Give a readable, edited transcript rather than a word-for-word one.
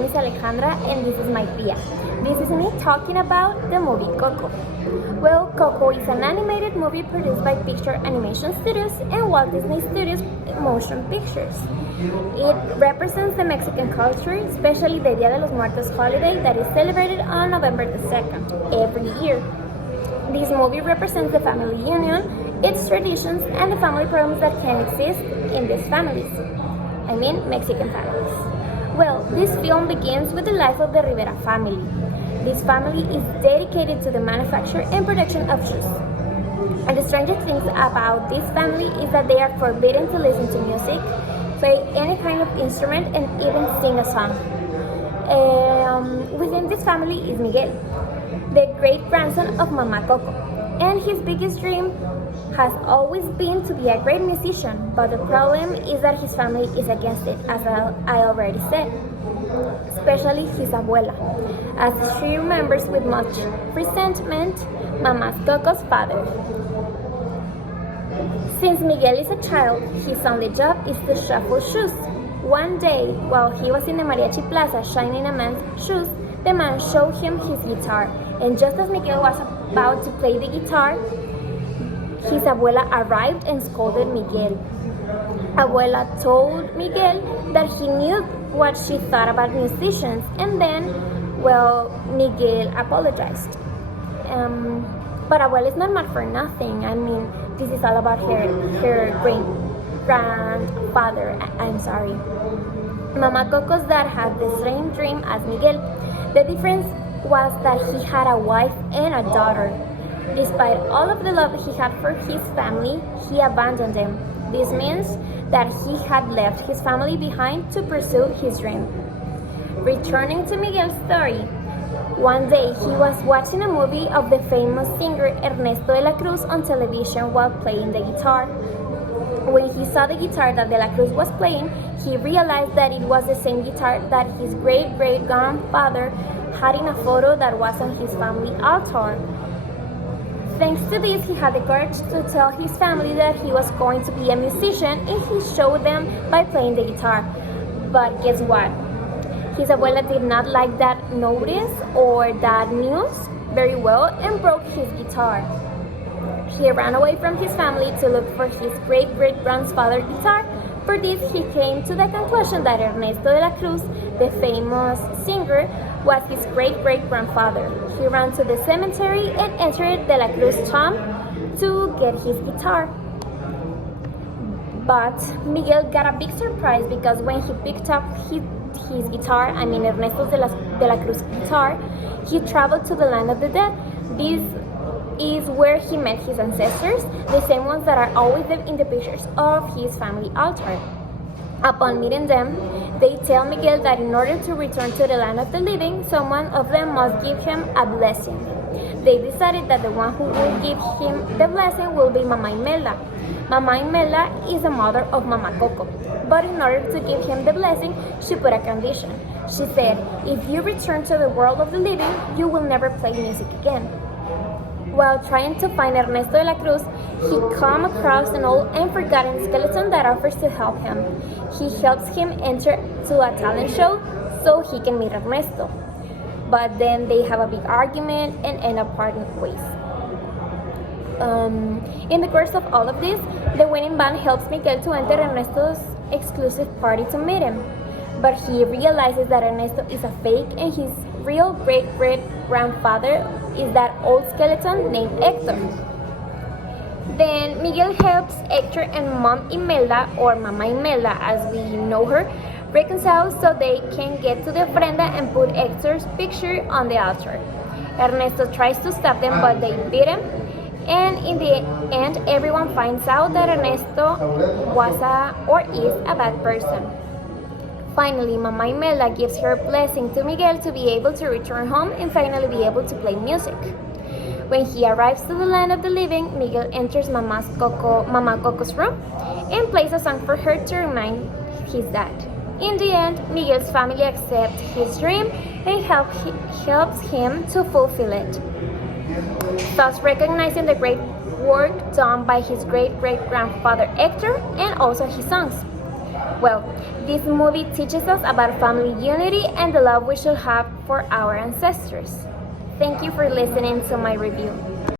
name is Alejandra and this is my PIA. This is me talking about the movie Coco. Well, Coco is an animated movie produced by Picture Animation Studios and Walt Disney Studios Motion Pictures. It represents the Mexican culture, especially the Dia de los Muertos holiday that is celebrated on November the 2nd every year. This movie represents the family union, its traditions, and the family problems that can exist in these families. I mean, Mexican families. Well, this film begins with the life of the Rivera family. This family is dedicated to the manufacture and production of shoes. And the strangest things about this family is that they are forbidden to listen to music, play any kind of instrument, and even sing a song. Within this family is Miguel, the great-grandson of Mama Coco, and his biggest dream has always been to be a great musician, but the problem is that his family is against it, as I already said, especially his abuela, as she remembers with much resentment Mama Coco's father. Since Miguel is a child, his only job is to shuffle shoes. One day, while he was in the mariachi plaza shining a man's shoes, the man showed him his guitar, and just as Miguel was about to play the guitar, his abuela arrived and scolded Miguel. Abuela told Miguel that he knew what she thought about musicians, and then, well, Miguel apologized. But Abuela is not mad for nothing. I mean, this is all about her grandfather. I'm sorry. Mama Coco's dad had the same dream as Miguel. The difference was that he had a wife and a daughter. Despite all of the love he had for his family, he abandoned them. This means that he had left his family behind to pursue his dream. Returning to Miguel's story, one day he was watching a movie of the famous singer Ernesto de la Cruz on television while playing the guitar. When he saw the guitar that de la Cruz was playing, he realized that it was the same guitar that his great-great-grandfather had in a photo that was on his family altar. Thanks to this, he had the courage to tell his family that he was going to be a musician, and he showed them by playing the guitar. But guess what? His abuela did not like that notice or that news very well and broke his guitar. He ran away from his family to look for his great-great-grandfather's guitar. For this, he came to the conclusion that Ernesto de la Cruz, the famous singer, was his great-great-grandfather. He ran to the cemetery and entered de la Cruz's tomb to get his guitar. But Miguel got a big surprise because when he picked up his guitar, I mean Ernesto de la Cruz's guitar, he traveled to the land of the dead. This is where he met his ancestors, the same ones that are always in the pictures of his family altar. Upon meeting them, they tell Miguel that in order to return to the land of the living, someone of them must give him a blessing. They decided that the one who will give him the blessing will be Mama Imelda. Mama Imelda is the mother of Mama Coco. But in order to give him the blessing, she put a condition. She said, if you return to the world of the living, you will never play music again. While trying to find Ernesto de la Cruz, he comes across an old and forgotten skeleton that offers to help him. He helps him enter to a talent show so he can meet Ernesto. But then they have a big argument and end up parting ways. In the course of all of this, the winning band helps Miguel to enter Ernesto's exclusive party to meet him. But he realizes that Ernesto is a fake and his real great-great-grandfather is that old skeleton named Hector. Then Miguel helps Hector and Mom Imelda, or Mama Imelda as we know her, reconcile so they can get to the ofrenda and put Hector's picture on the altar. Ernesto tries to stop them, but they beat him, and in the end everyone finds out that Ernesto was is a bad person. Finally, Mama Imelda gives her blessing to Miguel to be able to return home and finally be able to play music. When he arrives to the land of the living, Miguel enters Mama Coco's room and plays a song for her to remind his dad. In the end, Miguel's family accepts his dream and helps him to fulfill it, thus recognizing the great work done by his great-great-grandfather Hector and also his songs. Well, this movie teaches us about family unity and the love we should have for our ancestors. Thank you for listening to my review.